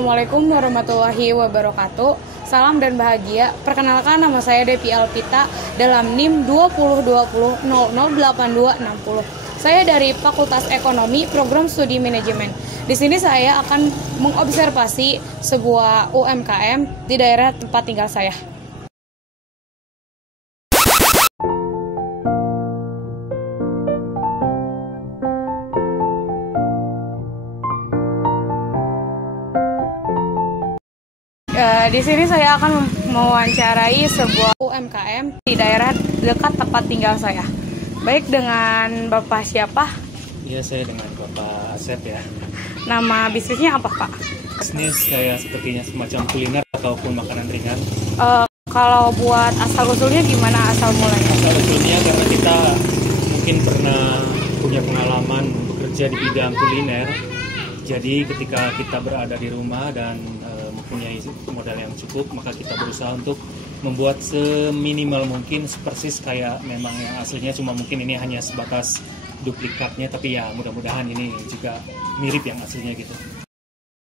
Assalamualaikum warahmatullahi wabarakatuh. Salam dan bahagia. Perkenalkan, nama saya Devi Alpita dalam NIM 2020008260. Saya dari Fakultas Ekonomi, Program Studi Manajemen. Di sini saya akan mengobservasi sebuah UMKM di daerah tempat tinggal saya. Di sini saya akan mewawancarai sebuah UMKM di daerah dekat tempat tinggal saya. Baik, dengan Bapak siapa? Iya, saya dengan Bapak Asep ya. Nama bisnisnya apa, Pak? Bisnis kayak sepertinya semacam kuliner ataupun makanan ringan. Kalau buat asal-usulnya gimana asal mulanya? Asal-usulnya karena kita mungkin pernah punya pengalaman bekerja di bidang kuliner. Jadi ketika kita berada di rumah dan mempunyai modal yang cukup, maka kita berusaha untuk membuat seminimal mungkin persis kayak memang yang aslinya, cuma mungkin ini hanya sebatas duplikatnya, tapi ya mudah-mudahan ini juga mirip yang aslinya gitu.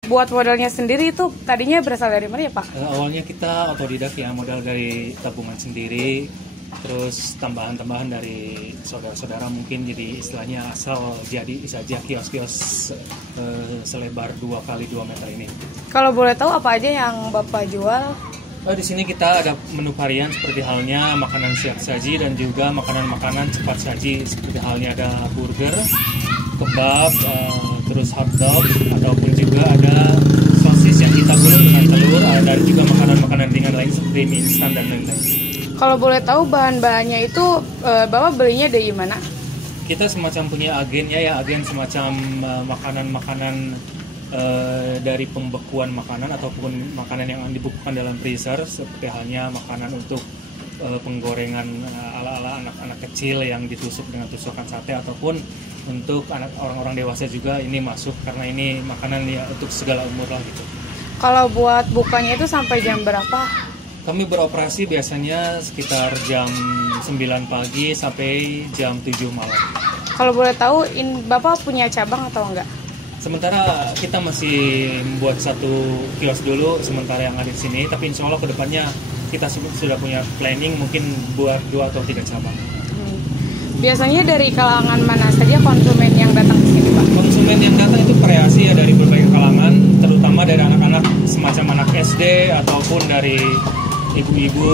Buat modalnya sendiri itu tadinya berasal dari mana ya, Pak? Awalnya kita otodidak ya, modal dari tabungan sendiri, terus tambahan-tambahan dari saudara-saudara mungkin, jadi istilahnya asal jadi saja kios-kios selebar 2x2 meter ini. Kalau boleh tahu apa aja yang Bapak jual? Di sini kita ada menu varian seperti halnya makanan siap saji dan juga makanan-makanan cepat saji, seperti halnya ada burger, kebab, terus hotdog, ataupun juga ada sosis yang kita gulung dengan telur, dan juga makanan-makanan ringan lain seperti mie instan dan lain-lain. Kalau boleh tahu bahan-bahannya itu Bapak belinya dari mana? Kita semacam punya agen ya, agen semacam makanan-makanan dari pembekuan makanan ataupun makanan yang dibekukan dalam freezer, seperti halnya makanan untuk penggorengan ala-ala anak-anak kecil yang ditusuk dengan tusukan sate, ataupun untuk orang-orang dewasa juga ini masuk karena ini makanan ya untuk segala umur lah gitu. Kalau buat bukanya itu sampai jam berapa? Kami beroperasi biasanya sekitar jam 9 pagi sampai jam 7 malam. Kalau boleh tahu, Bapak punya cabang atau enggak? Sementara kita masih membuat satu kios dulu sementara yang ada di sini, tapi insya Allah kedepannya kita sudah punya planning mungkin buat 2 atau 3 cabang. Biasanya dari kalangan mana saja konsumen yang datang ke sini, Pak? Konsumen yang datang itu variasi ya, dari berbagai kalangan, terutama dari anak-anak semacam anak SD ataupun dari ibu-ibu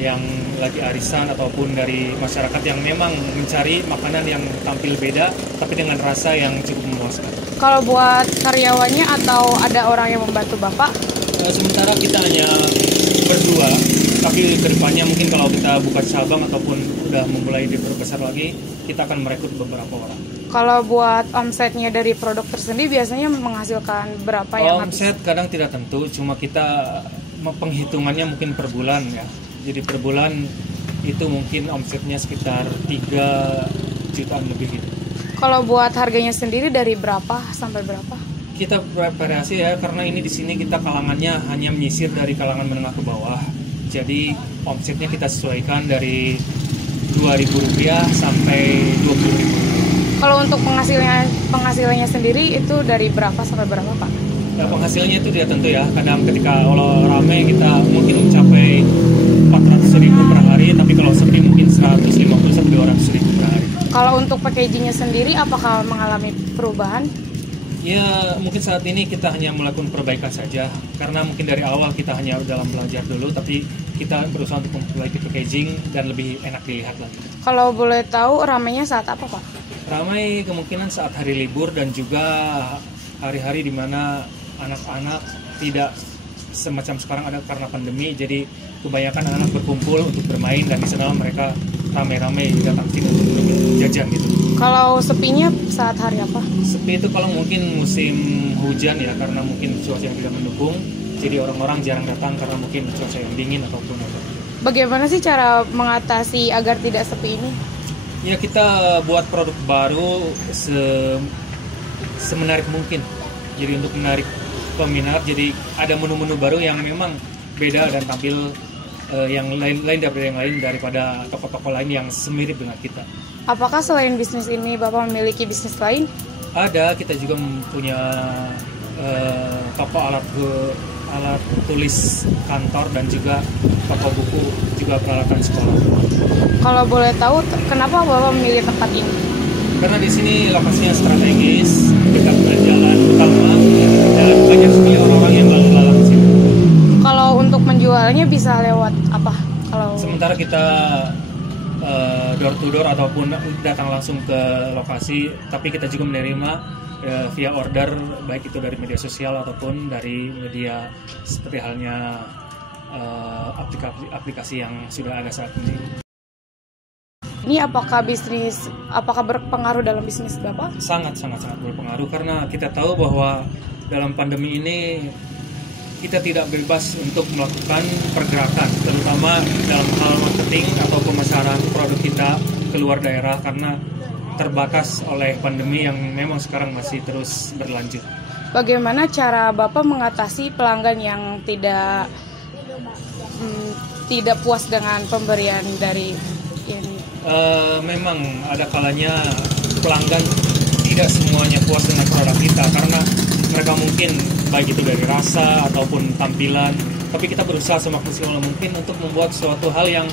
yang lagi arisan, ataupun dari masyarakat yang memang mencari makanan yang tampil beda tapi dengan rasa yang cukup memuaskan. Kalau buat karyawannya atau ada orang yang membantu Bapak? Sementara kita hanya berdua, tapi kedepannya mungkin kalau kita buka cabang ataupun udah memulai diperbesar lagi, kita akan merekrut beberapa orang. Kalau buat omsetnya dari produk tersendiri biasanya menghasilkan berapa yang habis? Omset kadang tidak tentu, cuma kita penghitungannya mungkin per bulan ya. Jadi per bulan itu mungkin omsetnya sekitar 3 jutaan lebih gitu. Kalau buat harganya sendiri dari berapa sampai berapa? Kita variasi ya, karena ini di sini kita kalangannya hanya menyisir dari kalangan menengah ke bawah. Jadi omsetnya kita sesuaikan dari Rp2.000 sampai Rp20.000. Kalau untuk penghasilannya sendiri itu dari berapa sampai berapa, Pak? Ya, penghasilannya itu tidak tentu ya. Kadang ketika kalau ramai kita mungkin mencapai 400.000 per hari, tapi kalau sepi mungkin 150 sampai 200.000 per hari. Kalau untuk packagingnya sendiri apakah mengalami perubahan? Ya, mungkin saat ini kita hanya melakukan perbaikan saja, karena mungkin dari awal kita hanya dalam belajar dulu, tapi kita berusaha untuk memperbaiki packaging dan lebih enak dilihat lagi. Kalau boleh tahu ramainya saat apa, Pak? Ramai kemungkinan saat hari libur dan juga hari-hari di mana anak-anak tidak semacam sekarang ada karena pandemi, jadi kebanyakan anak berkumpul untuk bermain dan di sana mereka ramai-ramai datang sini untuk jajan gitu. Kalau sepinya saat hari apa? Sepi itu kalau mungkin musim hujan ya, karena mungkin cuaca yang tidak mendukung, jadi orang-orang jarang datang karena mungkin cuaca yang dingin ataupun apa. Bagaimana sih cara mengatasi agar tidak sepi ini? Ya, kita buat produk baru semenarik mungkin. Jadi untuk menarik peminat, jadi ada menu-menu baru yang memang beda dan tampil yang lain daripada toko-toko lain yang semirip dengan kita. Apakah selain bisnis ini Bapak memiliki bisnis lain? Ada, kita juga punya toko alat tulis kantor dan juga toko buku, juga peralatan sekolah. Kalau boleh tahu, kenapa Bapak memilih tempat ini? Karena di sini lokasinya strategis, dekat dengan jalan utama, dan banyak sekali orang-orang yang lalu-lalang di sini. Kalau untuk menjualnya bisa lewat apa? Sementara kita door to door ataupun datang langsung ke lokasi, tapi kita juga menerima via order, baik itu dari media sosial ataupun dari media seperti halnya aplikasi yang sudah ada saat ini. Ini apakah berpengaruh dalam bisnis Bapak? Sangat berpengaruh, karena kita tahu bahwa dalam pandemi ini kita tidak bebas untuk melakukan pergerakan, terutama dalam hal marketing atau pemasaran produk kita keluar daerah, karena terbatas oleh pandemi yang memang sekarang masih terus berlanjut. Bagaimana cara Bapak mengatasi pelanggan yang tidak puas dengan pemberian dari ini? Memang ada kalanya pelanggan tidak semuanya puas dengan produk kita, karena mereka mungkin baik itu dari rasa ataupun tampilan, tapi kita berusaha semaksimal mungkin untuk membuat suatu hal yang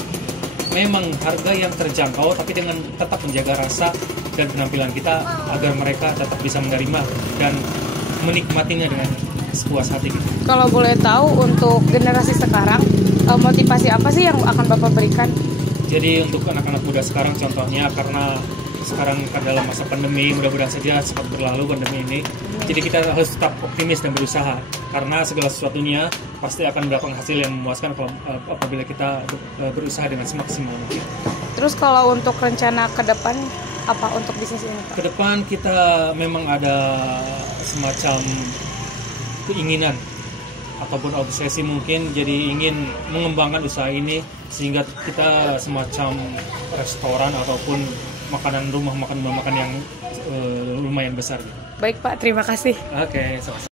memang harga yang terjangkau, tapi dengan tetap menjaga rasa dan penampilan kita agar mereka tetap bisa menerima dan menikmatinya dengan sepuas hati gitu. Kalau boleh tahu, untuk generasi sekarang, motivasi apa sih yang akan Bapak berikan? Jadi untuk anak-anak muda sekarang contohnya, karena sekarang dalam masa pandemi, mudah-mudahan saja cepat berlalu pandemi ini. Jadi kita harus tetap optimis dan berusaha, karena segala sesuatunya pasti akan mendapatkan hasil yang memuaskan apabila kita berusaha dengan semaksimal mungkin. Terus kalau untuk rencana ke depan, apa untuk bisnis ini, Pak? Ke depan kita memang ada semacam keinginan ataupun obsesi mungkin, jadi ingin mengembangkan usaha ini sehingga kita semacam restoran ataupun rumah makan yang lumayan besar. Baik Pak, terima kasih. Oke, sama-sama.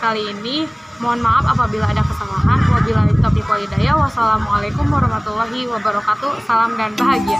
Kali ini mohon maaf apabila ada kesalahan. Wabillahi taufiq wal hidayah. Wassalamualaikum warahmatullahi wabarakatuh. Salam dan bahagia.